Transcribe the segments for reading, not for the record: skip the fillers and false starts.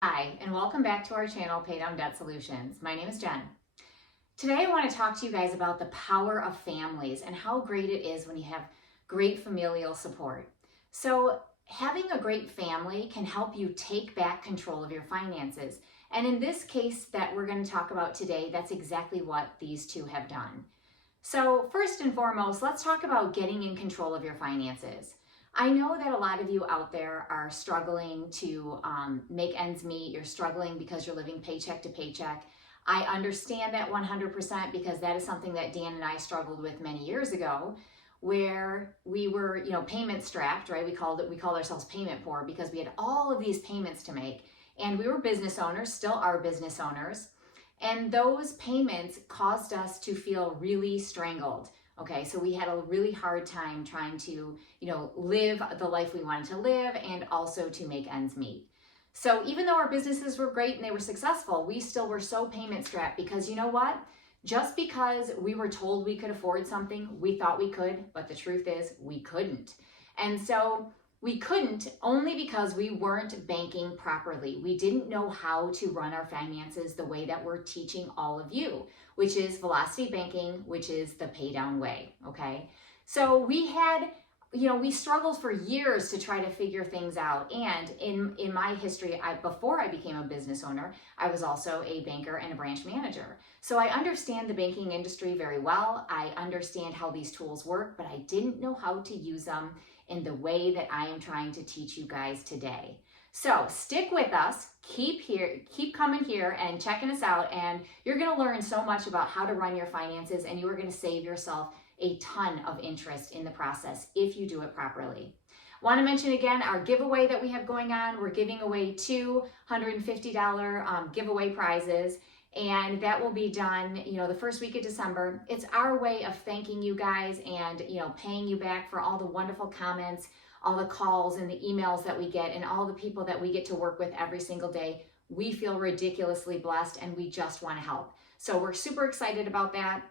Hi, and welcome back to our channel, Pay Down Debt Solutions. My name is Jen. Today I want to talk to you guys about the power of families and how great it is when you have great familial support. So having a great family can help you take back control of your finances. And in this case that we're going to talk about today, that's exactly what these two have done. So first and foremost, let's talk about getting in control of your finances. I know that a lot of you out there are struggling to make ends meet. You're struggling because you're living paycheck to paycheck. I understand that 100% because that is something that Dan and I struggled with many years ago, where we were, payment strapped, right? We called ourselves payment poor because we had all of these payments to make, and we were business owners, still are business owners, and those payments caused us to feel really strangled. Okay, so we had a really hard time trying to, live the life we wanted to live and also to make ends meet. So even though our businesses were great and they were successful, we still were so payment strapped because you know what? Just because we were told we could afford something, we thought we could, but the truth is we couldn't. And so we couldn't only because we weren't banking properly. We didn't know how to run our finances the way that we're teaching all of you, which is velocity banking, which is the pay down way, okay? So we had, we struggled for years to try to figure things out. And in my history, before I became a business owner, I was also a banker and a branch manager. So I understand the banking industry very well. I understand how these tools work, but I didn't know how to use them in the way that I am trying to teach you guys today. So stick with us, keep coming here and checking us out, and you're gonna learn so much about how to run your finances, and you are gonna save yourself a ton of interest in the process if you do it properly. Want to mention again our giveaway that we have going on. We're giving away two $150 giveaway prizes, and that will be done, the first week of December. It's our way of thanking you guys and, paying you back for all the wonderful comments, all the calls and the emails that we get, and all the people that we get to work with every single day. We feel ridiculously blessed, and we just want to help. So we're super excited about that.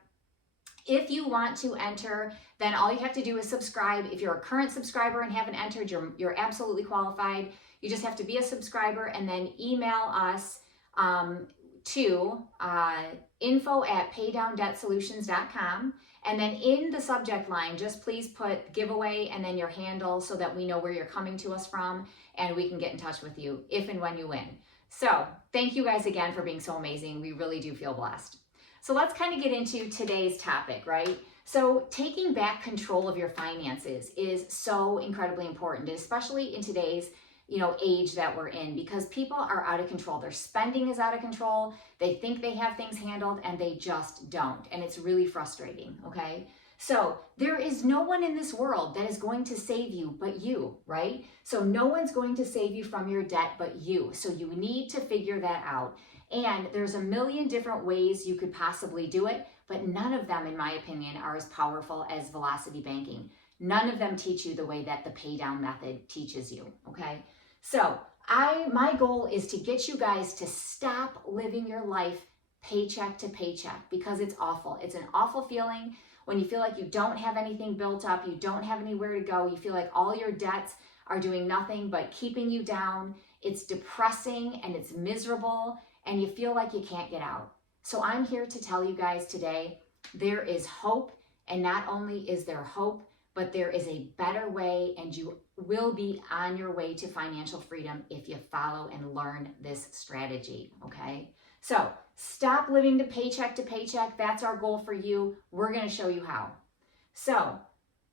If you want to enter, then all you have to do is subscribe. If you're a current subscriber and haven't entered, you're absolutely qualified. You just have to be a subscriber and then email us to info@paydowndebtsolutions.com. And then in the subject line, just please put giveaway and then your handle so that we know where you're coming to us from and we can get in touch with you if and when you win. So thank you guys again for being so amazing. We really do feel blessed. So let's kind of get into today's topic, right? So taking back control of your finances is so incredibly important, especially in today's age that we're in, because people are out of control. Their spending is out of control. They think they have things handled and they just don't. And it's really frustrating, okay? So there is no one in this world that is going to save you but you, right? So no one's going to save you from your debt but you. So you need to figure that out. And there's a million different ways you could possibly do it, but none of them, in my opinion, are as powerful as velocity banking. None of them teach you the way that the pay down method teaches you, okay? So my goal is to get you guys to stop living your life paycheck to paycheck because it's awful. It's an awful feeling when you feel like you don't have anything built up, you don't have anywhere to go, you feel like all your debts are doing nothing but keeping you down. It's depressing and it's miserable and you feel like you can't get out. So I'm here to tell you guys today, there is hope, and not only is there hope, but there is a better way, and you will be on your way to financial freedom if you follow and learn this strategy, okay? So stop living to paycheck. That's our goal for you. We're gonna show you how. So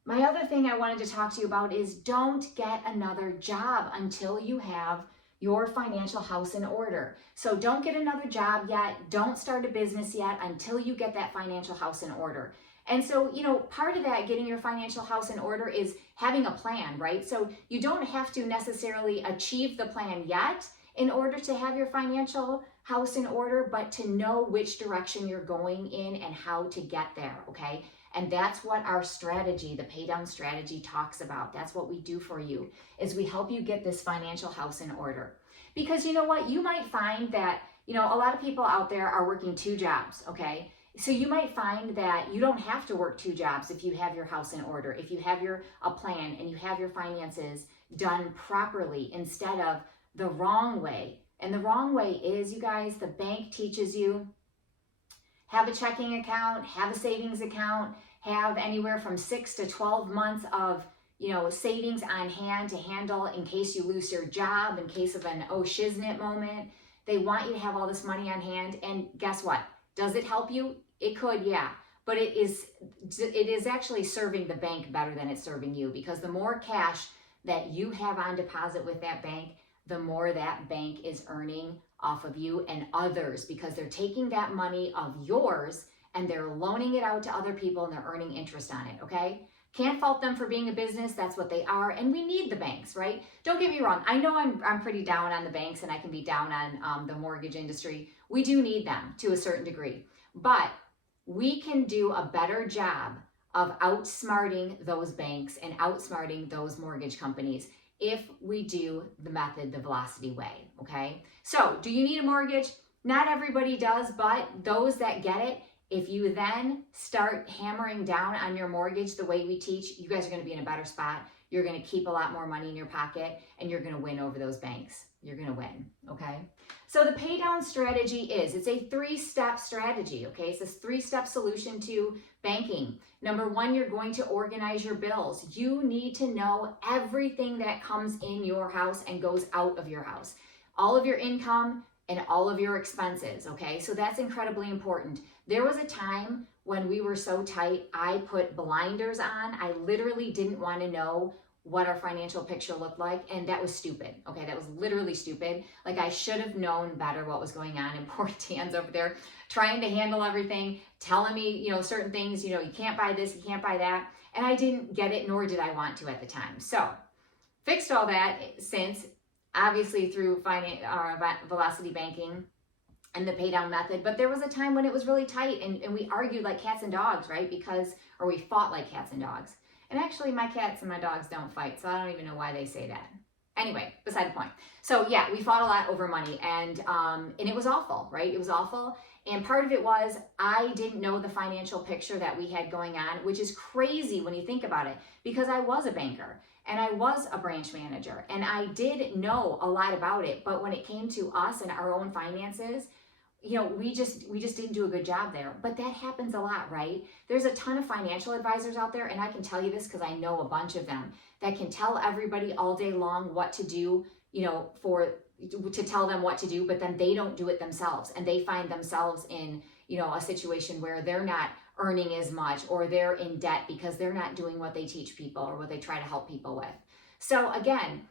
my other thing I wanted to talk to you about is don't get another job until you have your financial house in order. So don't get another job yet. Don't start a business yet until you get that financial house in order. And so, part of that getting your financial house in order is having a plan, right? So you don't have to necessarily achieve the plan yet in order to have your financial house in order, but to know which direction you're going in and how to get there, okay? And that's what our strategy, the pay down strategy, talks about. That's what we do for you, is we help you get this financial house in order. Because you know what? You might find that, a lot of people out there are working two jobs, okay? So you might find that you don't have to work two jobs if you have your house in order, if you have a plan and you have your finances done properly instead of the wrong way, And the wrong way is, you guys, the bank teaches you, have a checking account, have a savings account, have anywhere from 6 to 12 months of savings on hand to handle in case you lose your job, in case of an oh shiznit moment. They want you to have all this money on hand. And guess what? Does it help you? It could, yeah. But it is actually serving the bank better than it's serving you, because the more cash that you have on deposit with that bank, the more that bank is earning off of you and others, because they're taking that money of yours and they're loaning it out to other people and they're earning interest on it, okay? Can't fault them for being a business. That's what they are. And we need the banks, right? Don't get me wrong. I know I'm pretty down on the banks, and I can be down on the mortgage industry. We do need them to a certain degree. But we can do a better job of outsmarting those banks and outsmarting those mortgage companies if we do the method the Velocity way, okay? So do you need a mortgage? Not everybody does, but those that get it, if you then start hammering down on your mortgage the way we teach, you guys are going to be in a better spot. You're going to keep a lot more money in your pocket, and you're going to win over those banks. You're going to win, okay? So the pay down strategy it's a 3-step strategy, okay? It's this 3-step solution to banking. Number 1, you're going to organize your bills. You need to know everything that comes in your house and goes out of your house. All of your income and all of your expenses, okay? So that's incredibly important. There was a time when we were so tight, I put blinders on. I literally didn't want to know what our financial picture looked like, and that was stupid, okay? That was literally stupid. Like, I should have known better what was going on, and poor Dan's over there trying to handle everything, telling me, certain things, you can't buy this, you can't buy that, and I didn't get it, nor did I want to at the time. So, fixed all that since, obviously through Velocity Banking and the pay down method, but there was a time when it was really tight, and we argued like cats and dogs, right? Or we fought like cats and dogs. And actually, my cats and my dogs don't fight, so I don't even know why they say that. Anyway, beside the point. So yeah, we fought a lot over money, and it was awful, right? It was awful. And part of it was I didn't know the financial picture that we had going on, which is crazy when you think about it, because I was a banker and I was a branch manager and I did know a lot about it. But when it came to us and our own finances, we just didn't do a good job there. But that happens a lot, right? There's a ton of financial advisors out there, and I can tell you this because I know a bunch of them that can tell everybody all day long what to do, to tell them what to do, but then they don't do it themselves, and they find themselves in, a situation where they're not earning as much, or they're in debt because they're not doing what they teach people or what they try to help people with. So again,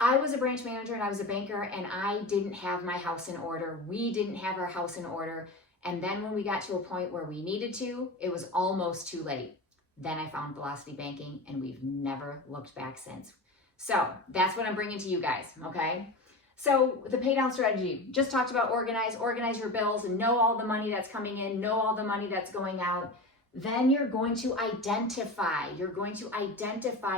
I was a branch manager and I was a banker, and I didn't have my house in order. We didn't have our house in order. And then when we got to a point where we needed to, it was almost too late. Then I found Velocity Banking, and we've never looked back since. So that's what I'm bringing to you guys, okay? So the pay down strategy, just talked about organize your bills and know all the money that's coming in, know all the money that's going out. Then you're going to identify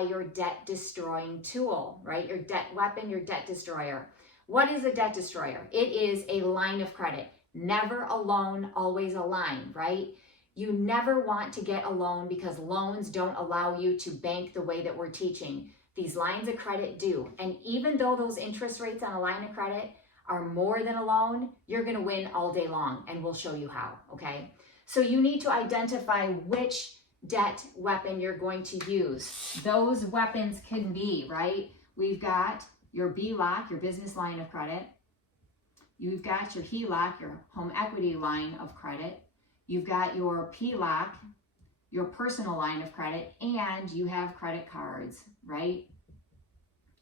your debt destroying tool, right? Your debt weapon, your debt destroyer. What is a debt destroyer? It is a line of credit. Never a loan, always a line, right? You never want to get a loan because loans don't allow you to bank the way that we're teaching. These lines of credit do. And even though those interest rates on a line of credit are more than a loan, you're going to win all day long, and we'll show you how, okay? So you need to identify which debt weapon you're going to use. Those weapons can be, right? We've got your BLOC, your business line of credit. You've got your HELOC, your home equity line of credit. You've got your PLOC, your personal line of credit, and you have credit cards, right?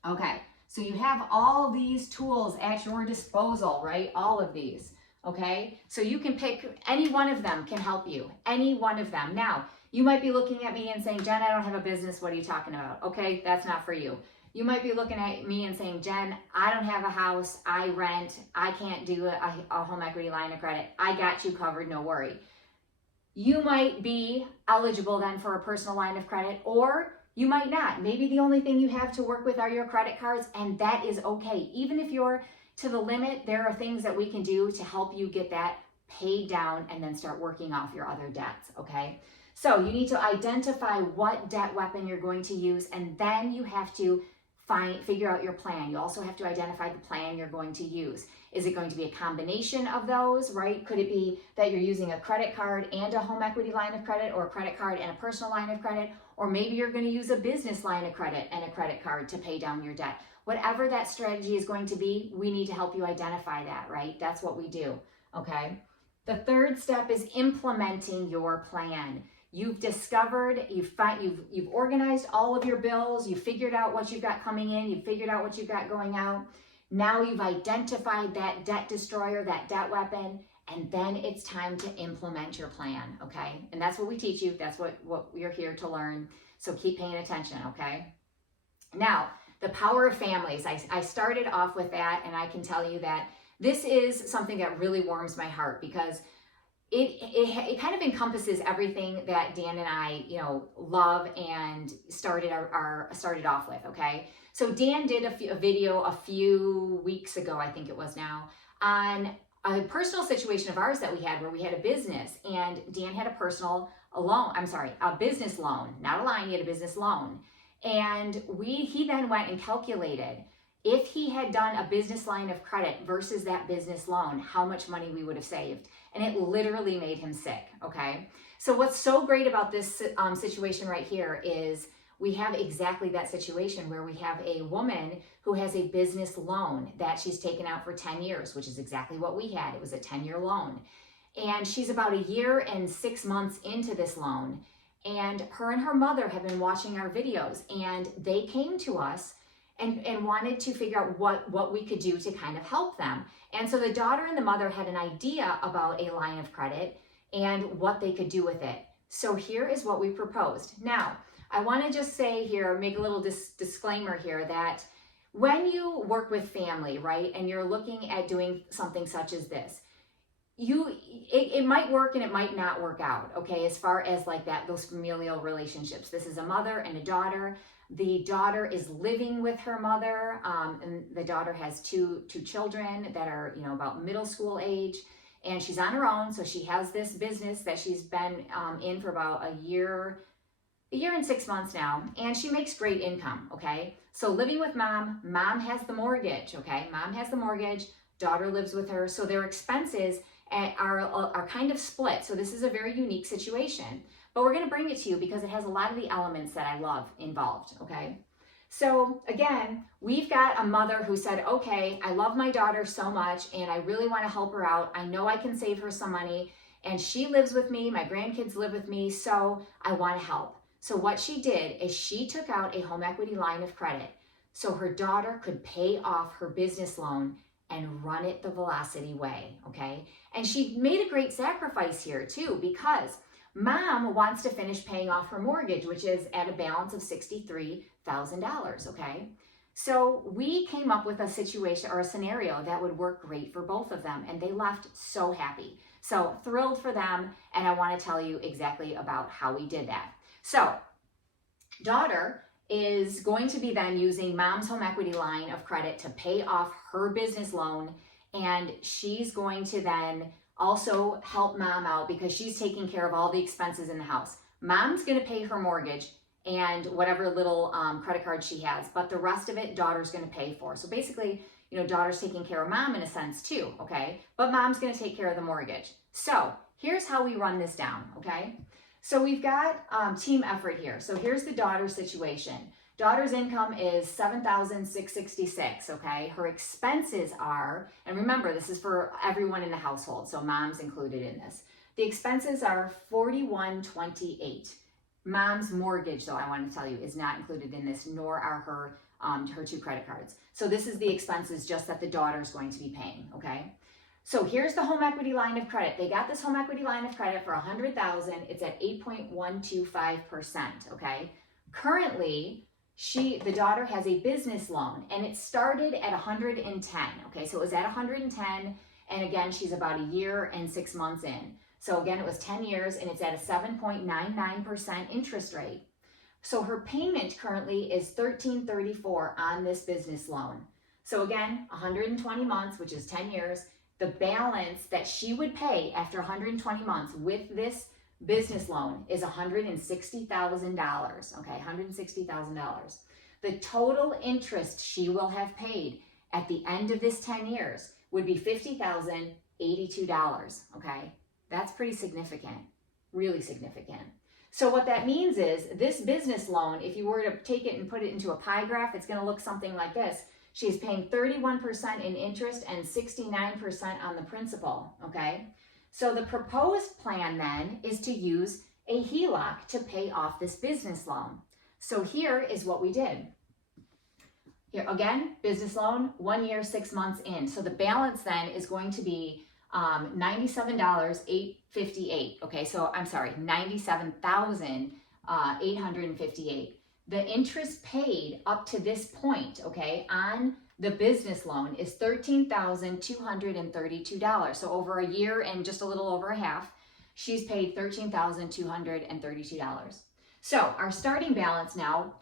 Okay, so you have all these tools at your disposal, right? All of these. Okay, so you can pick any one of them can help you, any one of them. Now, you might be looking at me and saying, Jen, I don't have a business. What are you talking about? Okay, that's not for you. You might be looking at me and saying, Jen, I don't have a house. I rent. I can't do a home equity line of credit. I got you covered. No worry. You might be eligible then for a personal line of credit, or you might not. Maybe the only thing you have to work with are your credit cards, and that is okay. Even if you're to the limit, there are things that we can do to help you get that paid down and then start working off your other debts, okay? So you need to identify what debt weapon you're going to use, and then you have to figure out your plan. You also have to identify the plan you're going to use. Is it going to be a combination of those, right? Could it be that you're using a credit card and a home equity line of credit, or a credit card and a personal line of credit? Or maybe you're going to use a business line of credit and a credit card to pay down your debt. Whatever that strategy is going to be, we need to help you identify that, right? That's what we do, okay? The third step is implementing your plan. You've discovered, you've organized all of your bills, you've figured out what you've got coming in, you've figured out what you've got going out. Now you've identified that debt destroyer, that debt weapon, and then it's time to implement your plan, okay? And that's what we teach you. That's what we're here to learn. So keep paying attention, okay? Now, the power of families. I started off with that, and I can tell you that this is something that really warms my heart, because it kind of encompasses everything that Dan and I, love and started off with, okay? So Dan did a video a few weeks ago, I think it was now, on a personal situation of ours that we had, where we had a business, and Dan had a business loan, not a line, he had a business loan. And he then went and calculated, if he had done a business line of credit versus that business loan, how much money we would have saved. And it literally made him sick, okay? So what's so great about this situation right here is we have exactly that situation where we have a woman who has a business loan that she's taken out for 10 years, which is exactly what we had. It was a 10-year loan. And she's about a year and 6 months into this loan. And her mother have been watching our videos, and they came to us and wanted to figure out what we could do to kind of help them. And so the daughter and the mother had an idea about a line of credit and what they could do with it. So here is what we proposed. Now, I want to just say here, make a little disclaimer here, that when you work with family, right, and you're looking at doing something such as this, it might work and it might not work out, okay, as far as like those familial relationships. This is a mother and a daughter. The daughter is living with her mother, and the daughter has two children that are, about middle school age, and she's on her own. So she has this business that she's been in for about a year and 6 months now, and she makes great income, okay? So living with mom has the mortgage, okay? Mom has the mortgage, daughter lives with her, so their expenses are kind of split. So this is a very unique situation, but we're going to bring it to you because it has a lot of the elements that I love involved, okay? So again, we've got a mother who said, okay, I love my daughter so much and I really want to help her out. I know I can save her some money, and she lives with me, my grandkids live with me, so I want to help. So what she did is she took out a home equity line of credit so her daughter could pay off her business loan and run it the Velocity way, okay? And she made a great sacrifice here too, because mom wants to finish paying off her mortgage, which is at a balance of $63,000, okay? So we came up with a situation or a scenario that would work great for both of them, and they left so happy. So thrilled for them, and I want to tell you exactly about how we did that. So daughter is going to be then using mom's home equity line of credit to pay off her business loan, and she's going to then also help mom out because she's taking care of all the expenses in the house. Mom's going to pay her mortgage and whatever little credit card she has, but the rest of it daughter's going to pay for. So basically, daughter's taking care of mom in a sense too, okay? But mom's going to take care of the mortgage. So here's how we run this down, okay? So we've got team effort here. So here's the daughter's situation. Daughter's income is $7,666, okay? Her expenses are, and remember, this is for everyone in the household, so mom's included in this. The expenses are $4,128. Mom's mortgage, though, I want to tell you, is not included in this, nor are her two credit cards. So this is the expenses just that the daughter's going to be paying, okay? So here's the home equity line of credit. They got this home equity line of credit for $100,000. It's at 8.125%, okay? Currently, the daughter has a business loan, and it started at 110, okay? So it was at 110, and again, she's about a year and 6 months in. So again, it was 10 years, and it's at a 7.99% interest rate. So her payment currently is $1,334 on this business loan. So again, 120 months, which is 10 years, the balance that she would pay after 120 months with this business loan is $160,000, okay, $160,000. the total interest she will have paid at the end of this 10 years would be $50,082, okay? That's pretty significant, really significant. So what that means is this business loan, if you were to take it and put it into a pie graph, it's gonna look something like this. She's paying 31% in interest and 69% on the principal, okay? So the proposed plan then is to use a HELOC to pay off this business loan. So here is what we did. Here again, business loan, 1 year, 6 months in. So the balance then is going to be $97,858. Okay, so I'm sorry, $97,858. The interest paid up to this point, okay, on the business loan is $13,232. So over a year and just a little over a half, she's paid $13,232. So our starting balance now,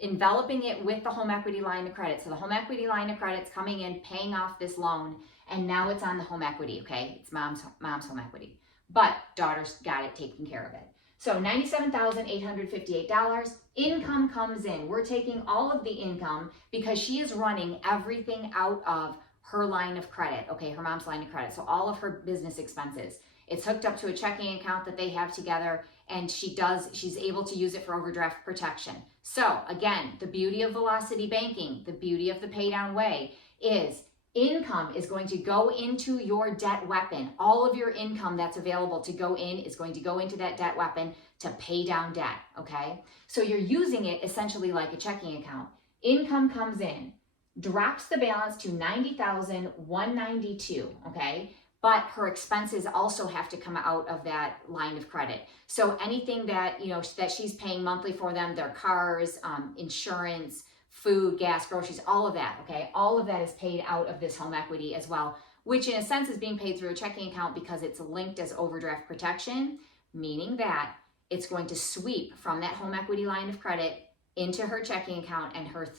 enveloping it with the home equity line of credit. So the home equity line of credit's coming in, paying off this loan, and now it's on the home equity, okay? It's mom's home equity. But daughter's got it taken care of it. So $97,858, income comes in. We're taking all of the income because she is running everything out of her line of credit, okay, her mom's line of credit. So all of her business expenses. It's hooked up to a checking account that they have together, and she's able to use it for overdraft protection. So again, the beauty of velocity banking, the beauty of the pay down way is income is going to go into your debt weapon. All of your income that's available to go in is going to go into that debt weapon to pay down debt, okay? So you're using it essentially like a checking account. Income comes in, drops the balance to $90,192, okay? But her expenses also have to come out of that line of credit. So anything that, that she's paying monthly for them, their cars, insurance, food, gas, groceries, all of that, okay? All of that is paid out of this home equity as well, which in a sense is being paid through a checking account because it's linked as overdraft protection, meaning that it's going to sweep from that home equity line of credit into her checking account, and her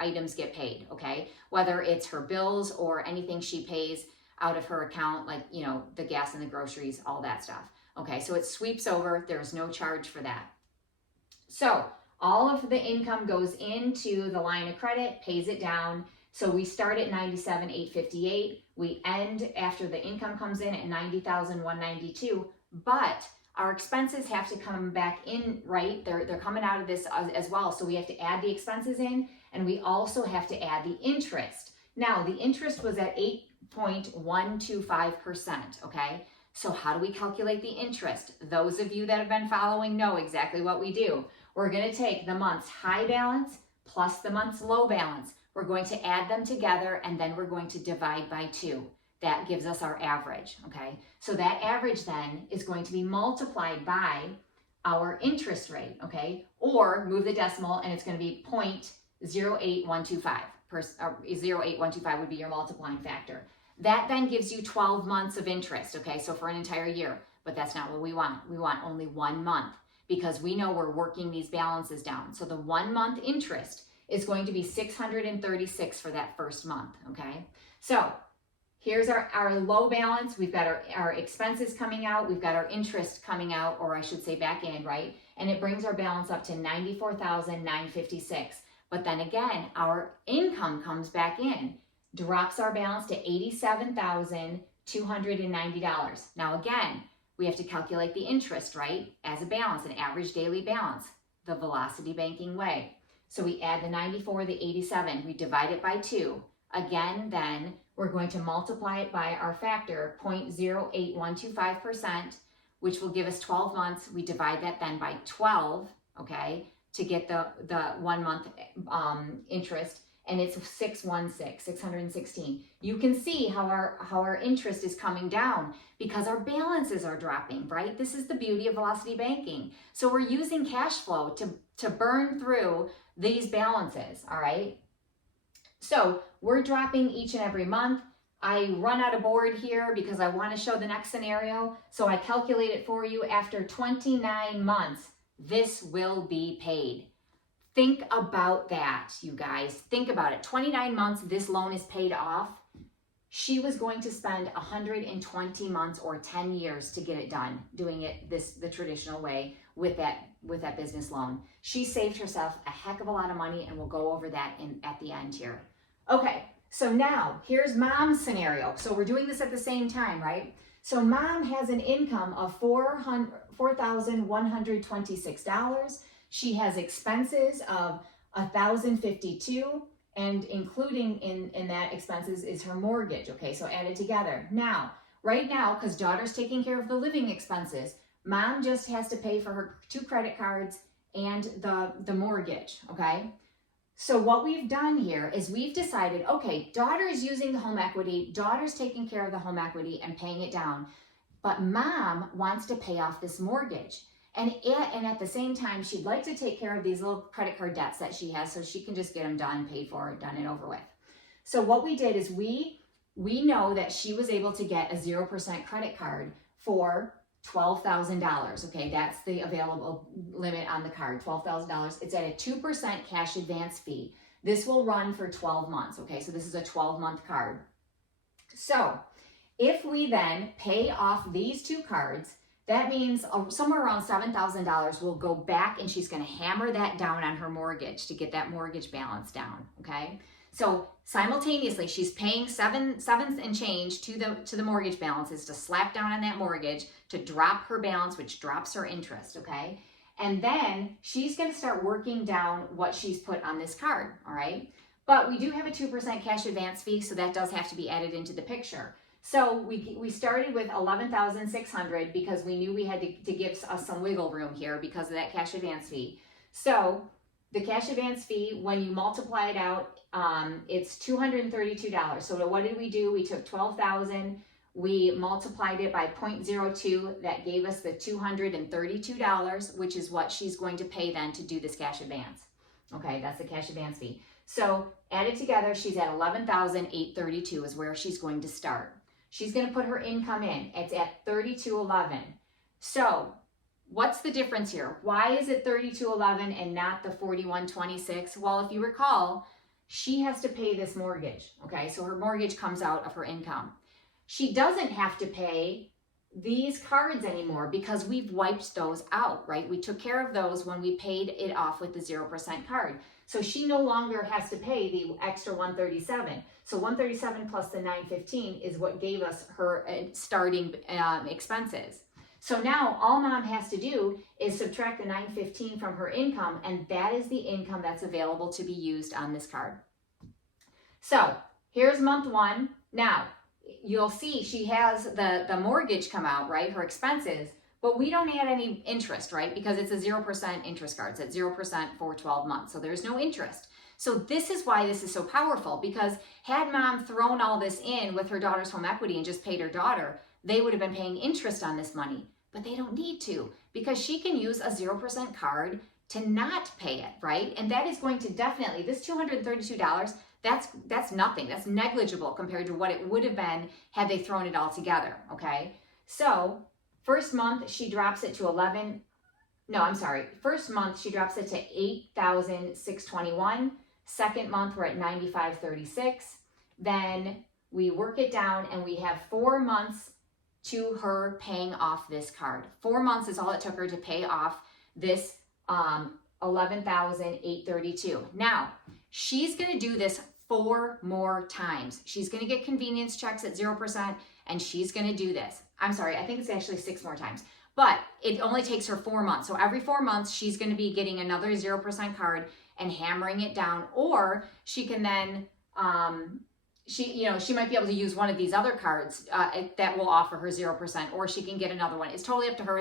items get paid, okay? Whether it's her bills or anything she pays out of her account, like, the gas and the groceries, all that stuff. Okay, so it sweeps over, there's no charge for that. So all of the income goes into the line of credit, pays it down. So we start at $97,858. We end after the income comes in at $90,192, but our expenses have to come back in, right? They're coming out of this as well. So we have to add the expenses in, and we also have to add the interest. Now, the interest was at 8.125%, okay? So how do we calculate the interest? Those of you that have been following know exactly what we do. We're gonna take the month's high balance plus the month's low balance. We're going to add them together, and then we're going to divide by 2. That gives us our average, okay? So that average then is going to be multiplied by our interest rate, okay? Or move the decimal, and it's gonna be 0.08125. 0.8125 would be your multiplying factor. That then gives you 12 months of interest, okay? So for an entire year, but that's not what we want. We want only 1 month because we know we're working these balances down. So the 1 month interest is going to be $636 for that first month, okay? So here's our low balance. We've got our expenses coming out. We've got our interest coming out, or I should say back in, right? And it brings our balance up to $94,956. But then again, our income comes back in, drops our balance to $87,290. Now again, we have to calculate the interest, right? As a balance, an average daily balance, the velocity banking way. So we add the 94, the 87, we divide it by 2. Again, then we're going to multiply it by our factor, 0.08125%, which will give us 12 months. We divide that then by 12, okay, to get the 1 month interest, and it's 616. You can see how our interest is coming down because our balances are dropping, right? This is the beauty of velocity banking. So we're using cash flow to burn through these balances, all right? So we're dropping each and every month. I run out of board here because I want to show the next scenario. So I calculate it for you. After 29 months, this will be paid. Think about that, you guys. Think about it. 29 months, this loan is paid off. She was going to spend 120 months or 10 years to get it done, doing it the traditional way with that business loan. She saved herself a heck of a lot of money, and we'll go over that at the end here. Okay, so now here's mom's scenario. So we're doing this at the same time, right? So mom has an income of $4,126. She has expenses of $1,052, and including in that expenses is her mortgage. Okay, so added together. Now, right now, because daughter's taking care of the living expenses, mom just has to pay for her 2 credit cards and the mortgage. Okay. So what we've done here is we've decided, okay, daughter's using the home equity, daughter's taking care of the home equity and paying it down, but mom wants to pay off this mortgage. And at the same time, she'd like to take care of these little credit card debts that she has so she can just get them done, paid for, done and over with. So what we did is we know that she was able to get a 0% credit card for $12,000. Okay, that's the available limit on the card, $12,000. It's at a 2% cash advance fee. This will run for 12 months. Okay, so this is a 12-month card. So if we then pay off these 2 cards, that means somewhere around $7,000 will go back, and she's going to hammer that down on her mortgage to get that mortgage balance down. Okay, so simultaneously she's paying seven and change to the mortgage balances to slap down on that mortgage to drop her balance, which drops her interest. Okay, and then she's going to start working down what she's put on this card. All right, but we do have a 2% cash advance fee, so that does have to be added into the picture. So we started with $11,600 because we knew we had to give us some wiggle room here because of that cash advance fee. So the cash advance fee, when you multiply it out, it's $232. So what did we do? We took $12,000, we multiplied it by 0.02. That gave us the $232, which is what she's going to pay then to do this cash advance. Okay, that's the cash advance fee. So added together, she's at $11,832 is where she's going to start. She's going to put her income in. It's at $3,211. So what's the difference here? Why is it $3,211 and not the $4,126? Well, if you recall, she has to pay this mortgage. Okay, so her mortgage comes out of her income. She doesn't have to pay these cards anymore because we've wiped those out, right? We took care of those when we paid it off with the 0% card. So she no longer has to pay the extra $137. So $137 plus the $915 is what gave us her starting expenses. So now all mom has to do is subtract the $915 from her income, and that is the income that's available to be used on this card. So here's month 1. Now you'll see she has the mortgage come out, right? Her expenses, but we don't add any interest, right? Because it's a 0% interest card. It's at 0% for 12 months. So there's no interest. So this is why this is so powerful, because had mom thrown all this in with her daughter's home equity and just paid her daughter, they would have been paying interest on this money, but they don't need to because she can use a 0% card to not pay it, right? And that is going to definitely, this $232, that's nothing. That's negligible compared to what it would have been had they thrown it all together, okay? So first month, she drops it to first month, she drops it to $8,621. Second month, we're at $9,536. Then we work it down and we have 4 months to her paying off this card. 4 months is all it took her to pay off this $11,832. Now, she's going to do this 4 more times. She's going to get convenience checks at 0%, and she's going to do this. I'm sorry, I think it's actually 6 more times, but it only takes her 4 months. So every 4 months, she's going to be getting another 0% card and hammering it down, or she can then, she might be able to use one of these other cards that will offer her 0%, or she can get another one. It's totally up to her.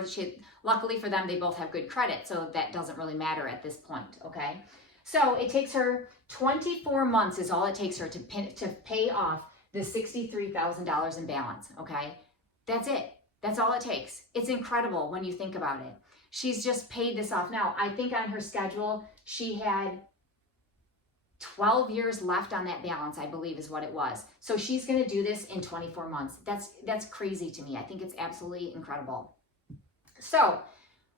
Luckily for them, they both have good credit, so that doesn't really matter at this point, okay? So it takes her 24 months is all it takes her to pay off the $63,000 in balance, okay? That's it. That's all it takes. It's incredible when you think about it. She's just paid this off. Now, I think on her schedule, she had 12 years left on that balance, I believe is what it was. So she's going to do this in 24 months. That's crazy to me. I think it's absolutely incredible. So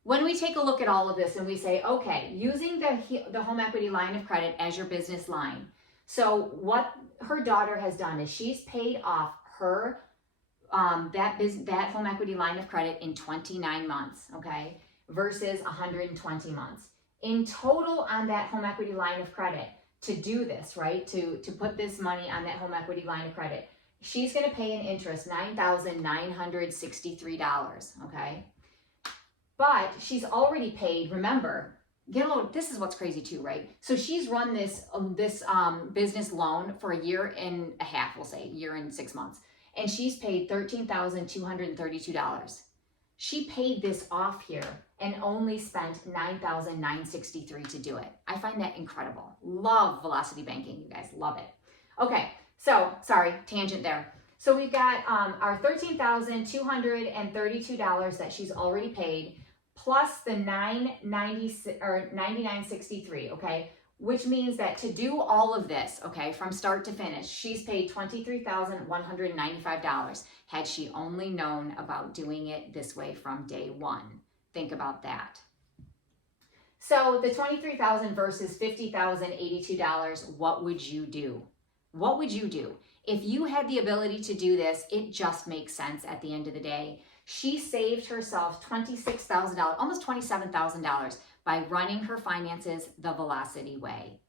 when we take a look at all of this and we say, okay, using the home equity line of credit as your business line. So what her daughter has done is she's paid off her that home equity line of credit in 29 months, okay? versus 120 months. In total on that home equity line of credit, to do this, right, to put this money on that home equity line of credit, she's going to pay an interest $9,963, okay? But she's already paid, remember, this is what's crazy too, right? So she's run this business loan for a year and a half, we'll say, a year and 6 months, and she's paid $13,232. She paid this off here and only spent $9,963 to do it. I find that incredible. Love Velocity Banking, you guys, love it. Okay, so sorry, tangent there. So we've got our $13,232 that she's already paid, plus the $9,963, okay? Which means that to do all of this, okay, from start to finish, she's paid $23,195 had she only known about doing it this way from day one. Think about that. So the $23,000 versus $50,082, what would you do? What would you do? If you had the ability to do this, it just makes sense at the end of the day. She saved herself $26,000, almost $27,000 by running her finances the Velocity way.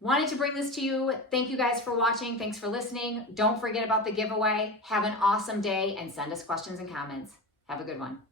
Wanted to bring this to you. Thank you guys for watching. Thanks for listening. Don't forget about the giveaway. Have an awesome day and send us questions and comments. Have a good one.